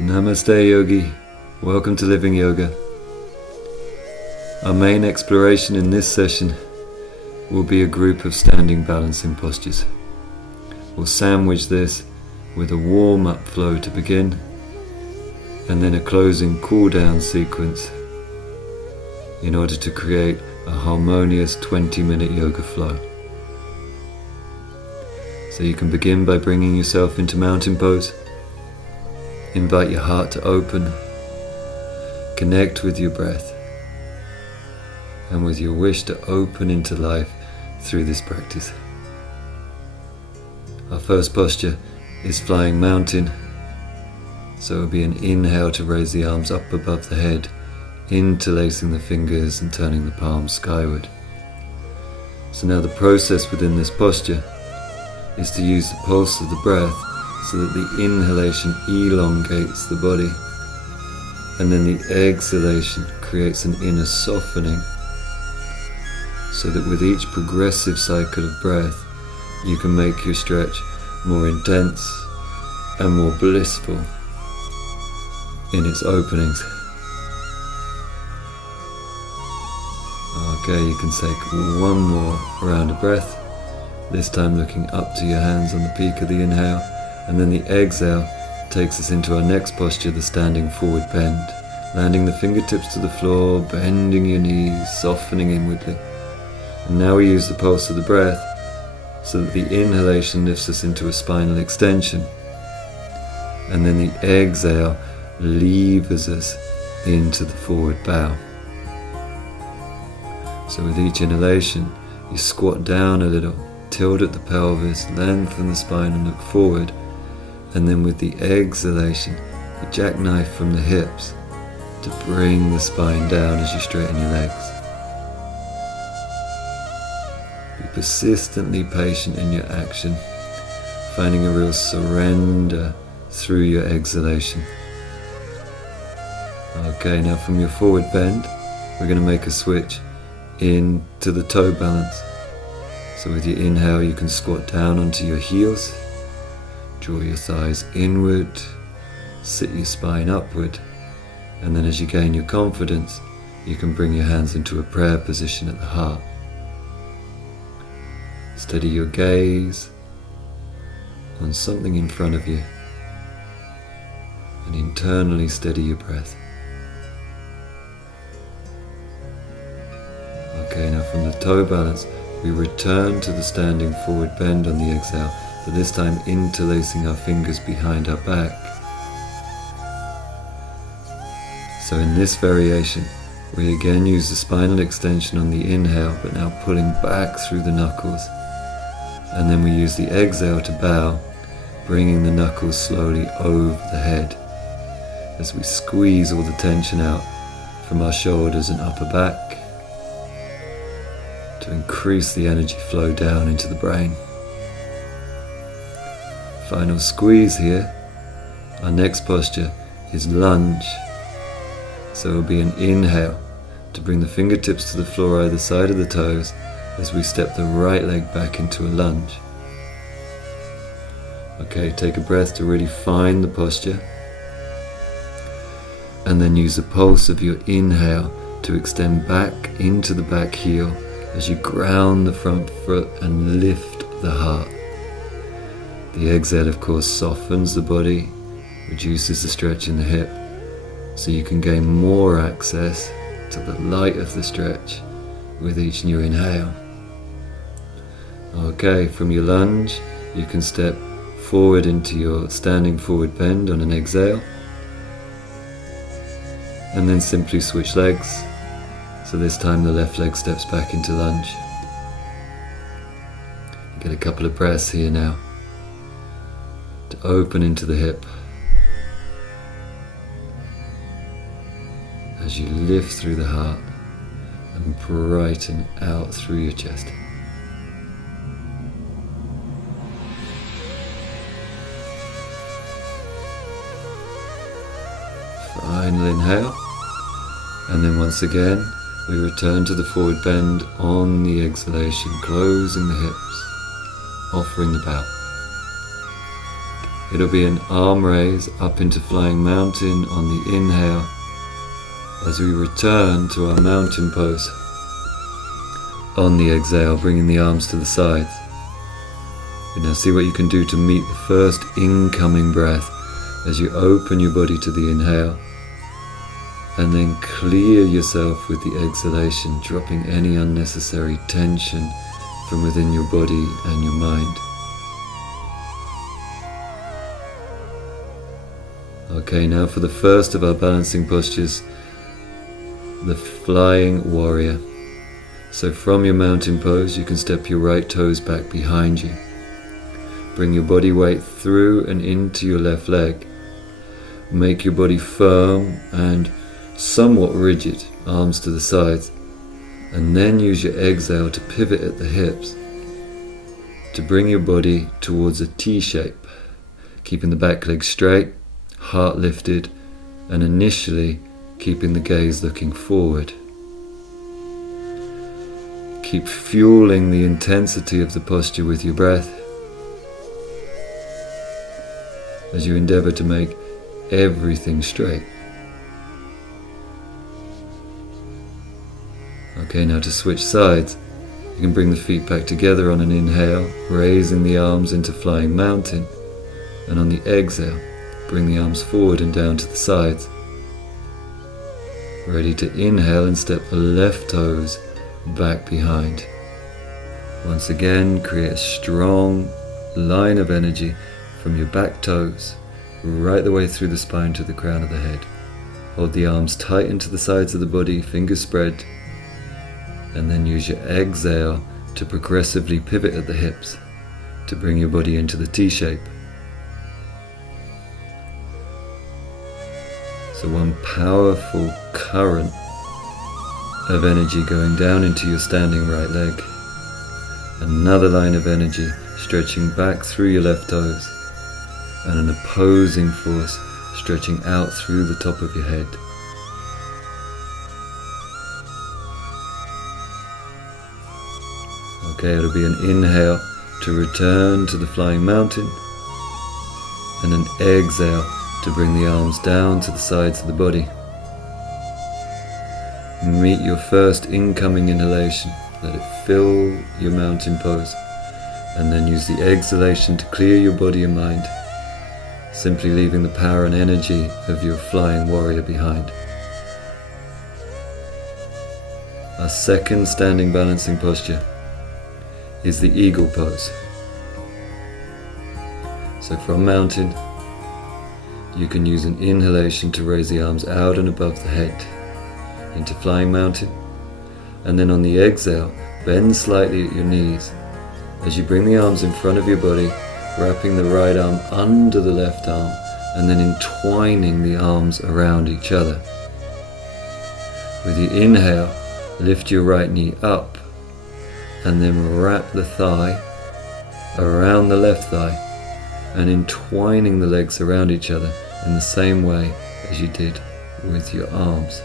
Namaste Yogi, welcome to Living Yoga. Our main exploration in this session will be a group of standing balancing postures. We'll sandwich this with a warm-up flow to begin, and then a closing cool-down sequence in order to create a harmonious 20-minute yoga flow. So you can begin by bringing yourself into mountain pose. Invite your heart to open, connect with your breath, and with your wish to open into life through this practice. Our first posture is flying mountain, so it will be an inhale to raise the arms up above the head, interlacing the fingers and turning the palms skyward. So now the process within this posture is to use the pulse of the breath so that the inhalation elongates the body, and then the exhalation creates an inner softening, so that with each progressive cycle of breath you can make your stretch more intense and more blissful in its openings. Okay, you can take one more round of breath, this time looking up to your hands on the peak of the inhale, and then the exhale takes us into our next posture, the standing forward bend, landing the fingertips to the floor, bending your knees, softening inwardly. And now we use the pulse of the breath so that the inhalation lifts us into a spinal extension, and then the exhale levers us into the forward bow. So with each inhalation you squat down a little, tilt at the pelvis, lengthen the spine and look forward, and then with the exhalation you jackknife from the hips to bring the spine down as you straighten your legs. Be persistently patient in your action, finding a real surrender through your exhalation. Okay, now from your forward bend we're going to make a switch into the toe balance. So with your inhale you can squat down onto your heels, draw your thighs inward, sit your spine upward, and then as you gain your confidence you can bring your hands into a prayer position at the heart. Steady your gaze on something in front of you, and internally steady your breath. Okay, now from the toe balance we return to the standing forward bend on the exhale, but this time interlacing our fingers behind our back. So in this variation we again use the spinal extension on the inhale, but now pulling back through the knuckles, and then we use the exhale to bow, bringing the knuckles slowly over the head as we squeeze all the tension out from our shoulders and upper back to increase the energy flow down into the brain. Final squeeze here. Our next posture is lunge. So it will be an inhale to bring the fingertips to the floor either side of the toes as we step the right leg back into a lunge. Okay, take a breath to really find the posture, and then use the pulse of your inhale to extend back into the back heel as you ground the front foot and lift the heart. The exhale of course softens the body, reduces the stretch in the hip, so you can gain more access to the light of the stretch with each new inhale. Okay, from your lunge you can step forward into your standing forward bend on an exhale, and then simply switch legs. So this time the left leg steps back into lunge. Get a couple of breaths here now to open into the hip as you lift through the heart and brighten out through your chest. Final inhale, and then once again we return to the forward bend on the exhalation, closing the hips, offering the bow. It'll be an arm raise up into Flying Mountain on the inhale as we return to our mountain pose. On the exhale, bringing the arms to the sides. And now see what you can do to meet the first incoming breath as you open your body to the inhale, and then clear yourself with the exhalation, dropping any unnecessary tension from within your body and your mind. Okay, now for the first of our balancing postures, the Flying Warrior. So from your mountain pose, you can step your right toes back behind you. Bring your body weight through and into your left leg. Make your body firm and somewhat rigid, arms to the sides. And then use your exhale to pivot at the hips, to bring your body towards a T shape, keeping the back leg straight, heart lifted, and initially keeping the gaze looking forward. Keep fueling the intensity of the posture with your breath as you endeavor to make everything straight. Okay, now to switch sides, you can bring the feet back together on an inhale, raising the arms into Flying Mountain, and on the exhale, bring the arms forward and down to the sides. Ready to inhale and step the left toes back behind. Once again, create a strong line of energy from your back toes right the way through the spine to the crown of the head. Hold the arms tight into the sides of the body, fingers spread, and then use your exhale to progressively pivot at the hips to bring your body into the T shape. So one powerful current of energy going down into your standing right leg. Another line of energy stretching back through your left toes, and an opposing force stretching out through the top of your head. Okay, it'll be an inhale to return to the Flying Mountain, and an exhale to bring the arms down to the sides of the body. Meet your first incoming inhalation, let it fill your mountain pose, and then use the exhalation to clear your body and mind, simply leaving the power and energy of your Flying Warrior behind. Our second standing balancing posture is the Eagle pose. So from mountain, you can use an inhalation to raise the arms out and above the head into Flying Mountain, and then on the exhale, bend slightly at your knees as you bring the arms in front of your body, wrapping the right arm under the left arm and then entwining the arms around each other. With your inhale, lift your right knee up and then wrap the thigh around the left thigh and entwining the legs around each other in the same way as you did with your arms.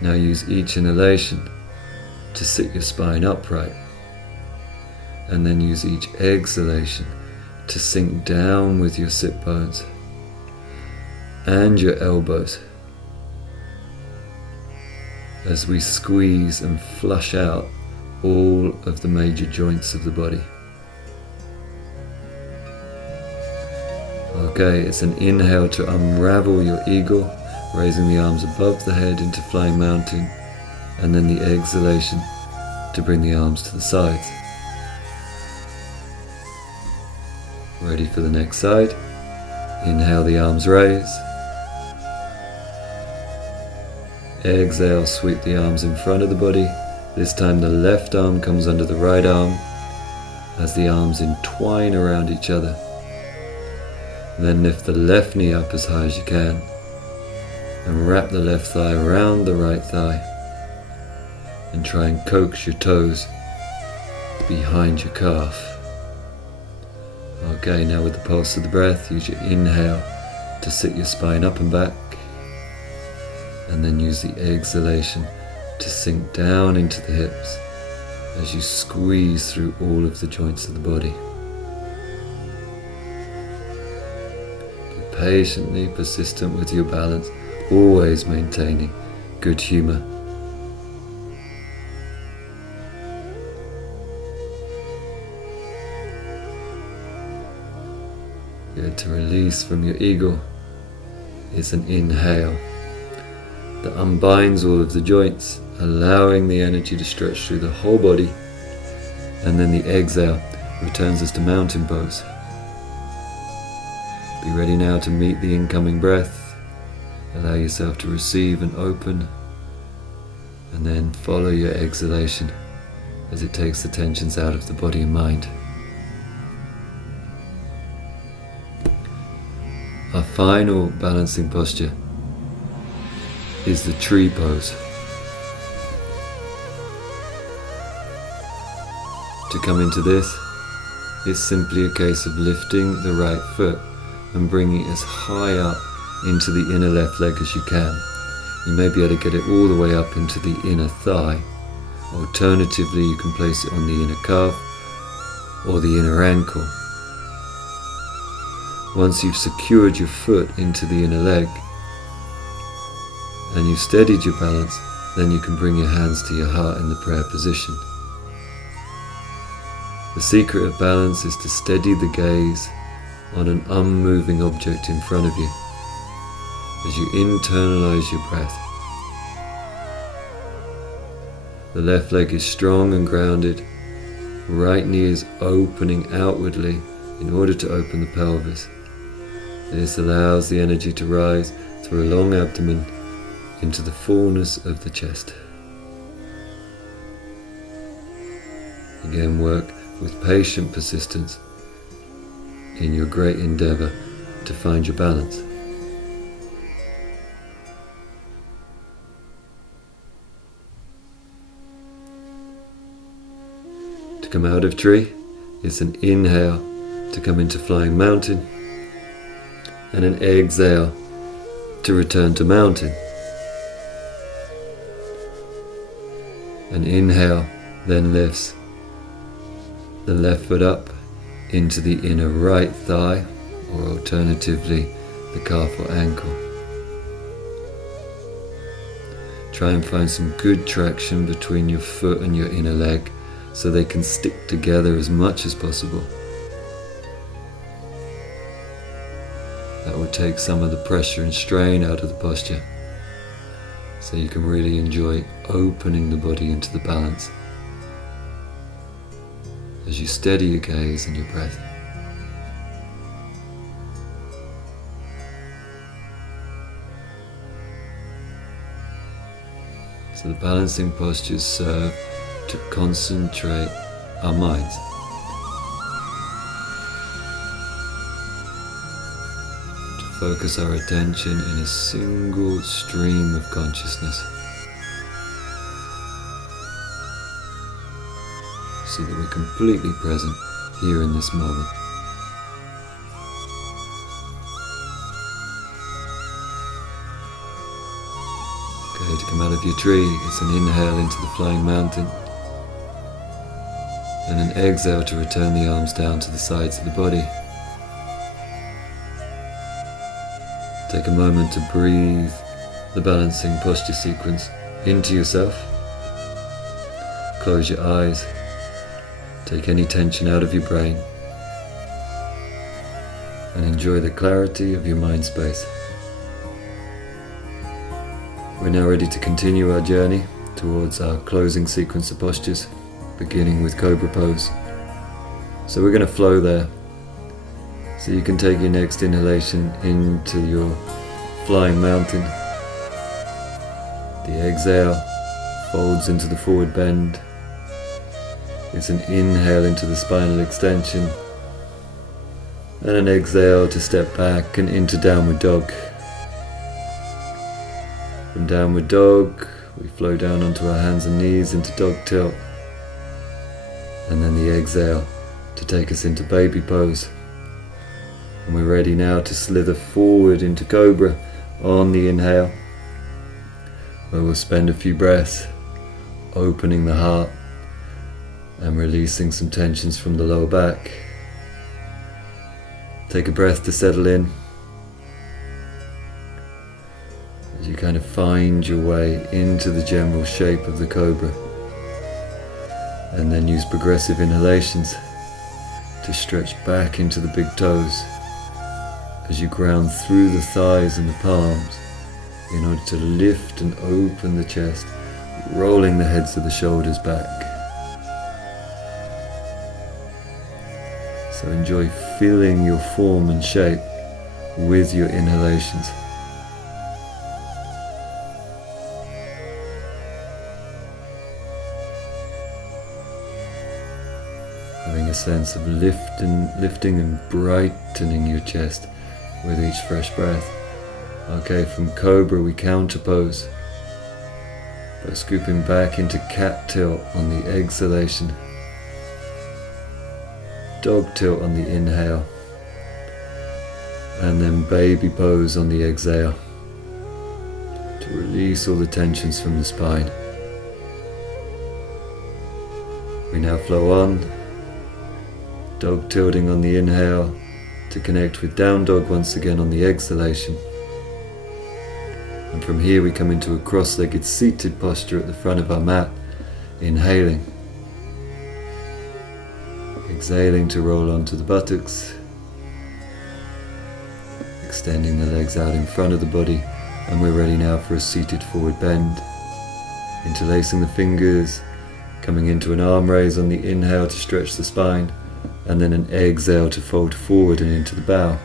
Now use each inhalation to sit your spine upright, and then use each exhalation to sink down with your sit bones and your elbows as we squeeze and flush out all of the major joints of the body. Okay, it's an inhale to unravel your eagle, raising the arms above the head into Flying Mountain, and then the exhalation to bring the arms to the sides. Ready for the next side. Inhale, the arms raise. Exhale, sweep the arms in front of the body. This time the left arm comes under the right arm as the arms entwine around each other. Then lift the left knee up as high as you can and wrap the left thigh around the right thigh and try and coax your toes behind your calf. Okay, now with the pulse of the breath, use your inhale to sit your spine up and back, and then use the exhalation to sink down into the hips as you squeeze through all of the joints of the body. patiently persistent with your balance, always maintaining good humor. Good. To release from your ego is an inhale that unbinds all of the joints, allowing the energy to stretch through the whole body, and then the exhale returns us to mountain pose. Be ready now to meet the incoming breath. Allow yourself to receive and open, and then follow your exhalation as it takes the tensions out of the body and mind. Our final balancing posture is the tree pose. To come into this, it's simply a case of lifting the right foot and bringing it as high up into the inner left leg as you can. You may be able to get it all the way up into the inner thigh. Alternatively, you can place it on the inner calf or the inner ankle. Once you've secured your foot into the inner leg and you've steadied your balance, then you can bring your hands to your heart in the prayer position. The secret of balance is to steady the gaze on an unmoving object in front of you as you internalize your breath. The left leg is strong and grounded. Right knee is opening outwardly in order to open the pelvis. This allows the energy to rise through a long abdomen into the fullness of the chest. Again, work with patient persistence in your great endeavor to find your balance. To come out of tree, it's an inhale to come into flying mountain, and an exhale to return to mountain. An inhale then lifts the left foot up into the inner right thigh, or alternatively the calf or ankle. Try and find some good traction between your foot and your inner leg so they can stick together as much as possible. That will take some of the pressure and strain out of the posture, so you can really enjoy opening the body into the balance as you steady your gaze and your breath. So the balancing postures serve to concentrate our minds. Focus our attention in a single stream of consciousness so that we're completely present here in this moment. Okay, to come out of your tree, it's an inhale into the flying mountain and an exhale to return the arms down to the sides of the body. Take a moment to breathe the balancing posture sequence into yourself. Close your eyes. Take any tension out of your brain and enjoy the clarity of your mind space. We're now ready to continue our journey towards our closing sequence of postures, beginning with Cobra Pose. So we're going to flow there. So you can take your next inhalation into your flying mountain. The exhale folds into the forward bend. It's an inhale into the spinal extension, and an exhale to step back and into downward dog. From downward dog, we flow down onto our hands and knees into dog tilt, and then the exhale to take us into baby pose. And we're ready now to slither forward into Cobra on the inhale, where we'll spend a few breaths opening the heart and releasing some tensions from the lower back. Take a breath to settle in, as you kind of find your way into the general shape of the cobra, and then use progressive inhalations to stretch back into the big toes as you ground through the thighs and the palms in order to lift and open the chest, rolling the heads of the shoulders back. So enjoy feeling your form and shape with your inhalations. Having a sense of lifting and brightening your chest with each fresh breath. Okay, from Cobra we counter pose by scooping back into cat tilt on the exhalation, dog tilt on the inhale, and then baby pose on the exhale to release all the tensions from the spine. We now flow on, dog tilting on the inhale to connect with down dog once again on the exhalation. And from here we come into a cross-legged seated posture at the front of our mat, inhaling. Exhaling to roll onto the buttocks, extending the legs out in front of the body, and we're ready now for a seated forward bend. Interlacing the fingers, coming into an arm raise on the inhale to stretch the spine, and then an exhale to fold forward and into the bow.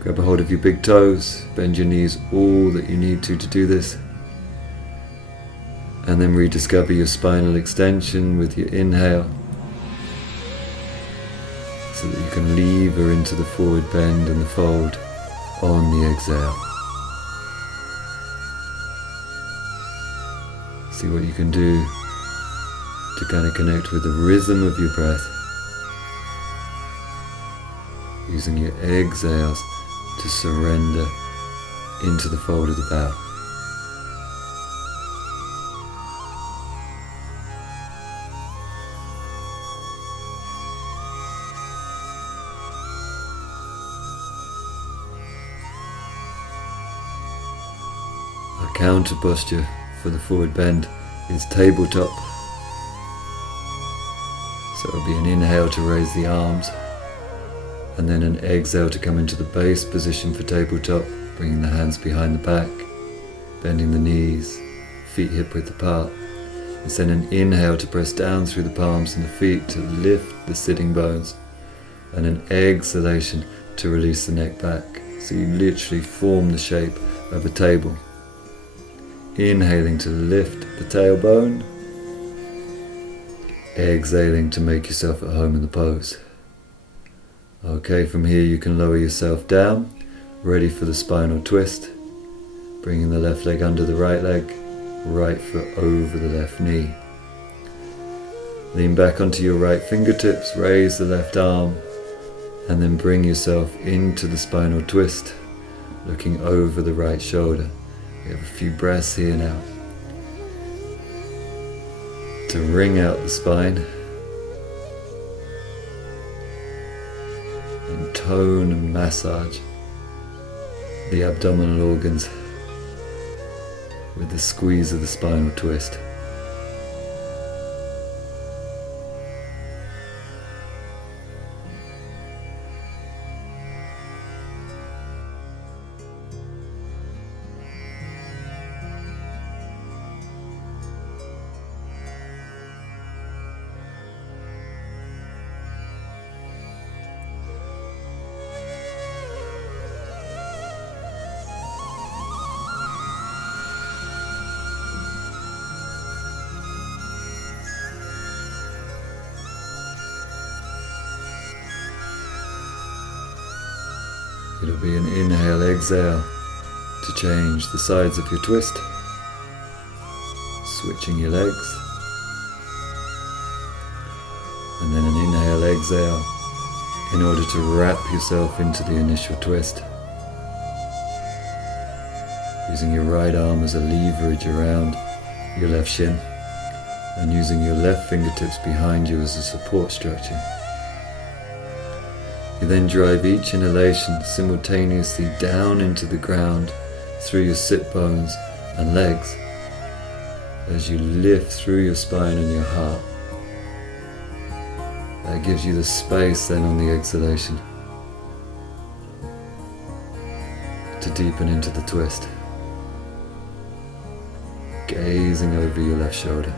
Grab a hold of your big toes, bend your knees all that you need to do this, and then rediscover your spinal extension with your inhale, so that you can lever into the forward bend and the fold on the exhale. See what you can do to kind of connect with the rhythm of your breath, using your exhales to surrender into the fold of the bow. Our counter posture for the forward bend is tabletop. So it'll be an inhale to raise the arms, and then an exhale to come into the base position for tabletop, bringing the hands behind the back, bending the knees, feet hip width apart. It's then an inhale to press down through the palms and the feet to lift the sitting bones, and an exhalation to release the neck back. So you literally form the shape of a table. Inhaling to lift the tailbone, exhaling to make yourself at home in the pose. Okay, from here you can lower yourself down, ready for the spinal twist, bringing the left leg under the right leg, right foot over the left knee. Lean back onto your right fingertips, raise the left arm, and then bring yourself into the spinal twist, looking over the right shoulder. We have a few breaths here now to wring out the spine and tone and massage the abdominal organs with the squeeze of the spinal twist. It'll be an inhale, exhale to change the sides of your twist, switching your legs, and then an inhale, exhale in order to wrap yourself into the initial twist, using your right arm as a leverage around your left shin and using your left fingertips behind you as a support structure. You then drive each inhalation simultaneously down into the ground through your sit bones and legs as you lift through your spine and your heart. That gives you the space then on the exhalation to deepen into the twist, gazing over your left shoulder.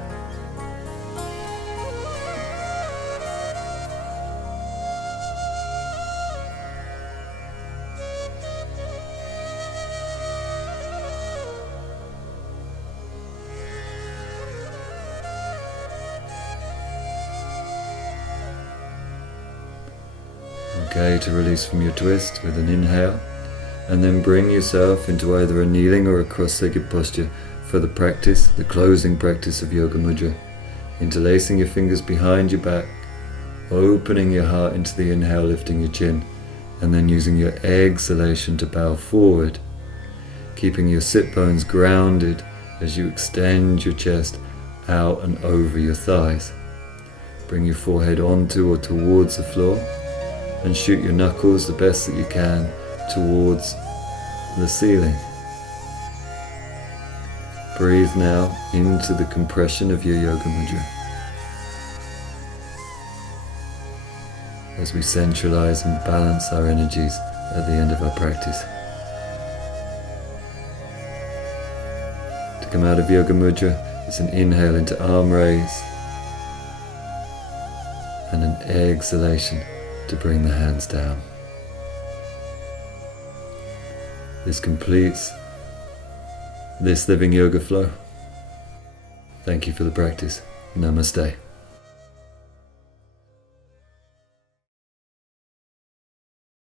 Okay, to release from your twist with an inhale, and then bring yourself into either a kneeling or a cross-legged posture for the practice, the closing practice of Yoga Mudra. Interlacing your fingers behind your back, opening your heart into the inhale, lifting your chin, and then using your exhalation to bow forward, keeping your sit bones grounded as you extend your chest out and over your thighs. Bring your forehead onto or towards the floor, and shoot your knuckles the best that you can towards the ceiling. Breathe now into the compression of your Yoga Mudra as we centralize and balance our energies at the end of our practice. To come out of Yoga Mudra, it's an inhale into arm raise and an exhalation to bring the hands down. This completes this living yoga flow. Thank you for the practice. Namaste.